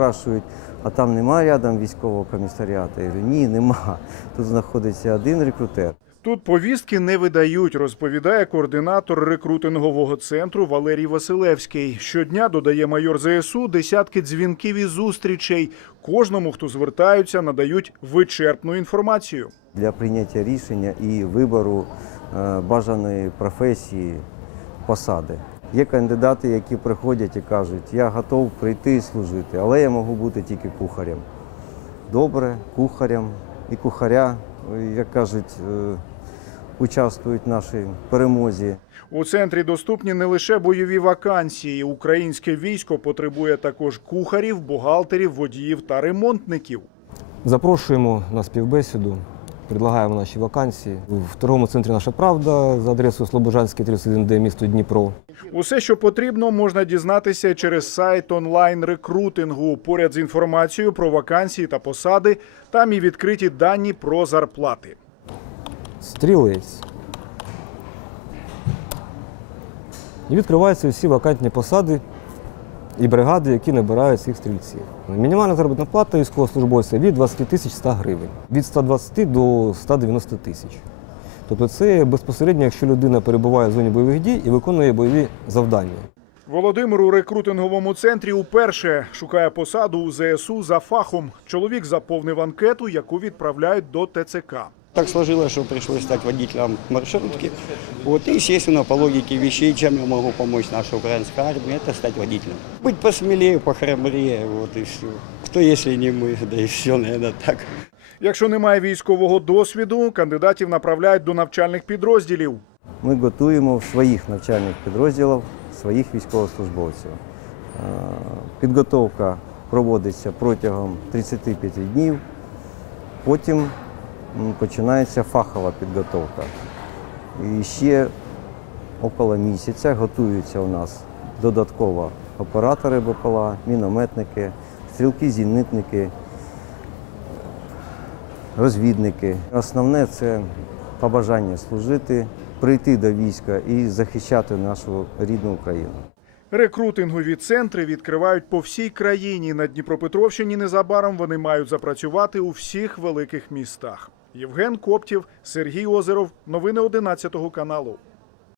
спрашують, а там нема рядом військового комісаріату? Я говорю, ні, нема. Тут знаходиться один рекрутер. Тут повістки не видають, розповідає координатор рекрутингового центру Валерій Василевський. Щодня додає майор ЗСУ десятки дзвінків і зустрічей. Кожному, хто звертаються, надають вичерпну інформацію для прийняття рішення і вибору е, бажаної професії посади. Є кандидати, які приходять і кажуть, я готов прийти і служити, але я можу бути тільки кухарем. Добре, кухарем і кухаря, як кажуть, е, участвують в нашій перемозі. У центрі доступні не лише бойові вакансії. Українське військо потребує також кухарів, бухгалтерів, водіїв та ремонтників. Запрошуємо на співбесіду. Предлагаємо наші вакансії в торговому центрі Наша Правда за адресою Слобожанський 31 д місто Дніпро. Усе, що потрібно, можна дізнатися через сайт онлайн рекрутингу. Поряд з інформацією про вакансії та посади. Там і відкриті дані про зарплати. Стрілець. І відкриваються всі вакантні посади і бригади, які набирають цих стрільців. Мінімальна заробітна плата військовослужбовця від 20 тисяч 100 гривень, від 120 до 190 тисяч. Тобто це безпосередньо, якщо людина перебуває в зоні бойових дій і виконує бойові завдання. Володимир у рекрутинговому центрі уперше шукає посаду у ЗСУ за фахом. Чоловік заповнив анкету, яку відправляють до ТЦК. Так сложилось, что пришлось стать водителем маршрутки. Вот, и, естественно, по логике вещей, чем я могу помочь нашей украинской армии, это стать водителем. Быть посмелее, похрабрее, вот и все. Кто, если не мы, да и все, наверное, так. Якщо немає військового досвіду, кандидатів направляють до навчальних підрозділів. Ми готуємо в своїх навчальних підрозділах своїх військовослужбовців. Е, Підготовка проводиться протягом 35 днів. Потім м, Ну, починається фахова підготовка. І ще около місяця готуються у нас додатково оператори БПЛА, мінометники, стрілки-зінитники, розвідники. Основне це побажання служити, прийти до війська і захищати нашу рідну Україну. Рекрутингові центри відкривають по всій країні. На Дніпропетровщині незабаром вони мають запрацювати у всіх великих містах. Євген Коптів, Сергій Озеров. Новини 11 каналу.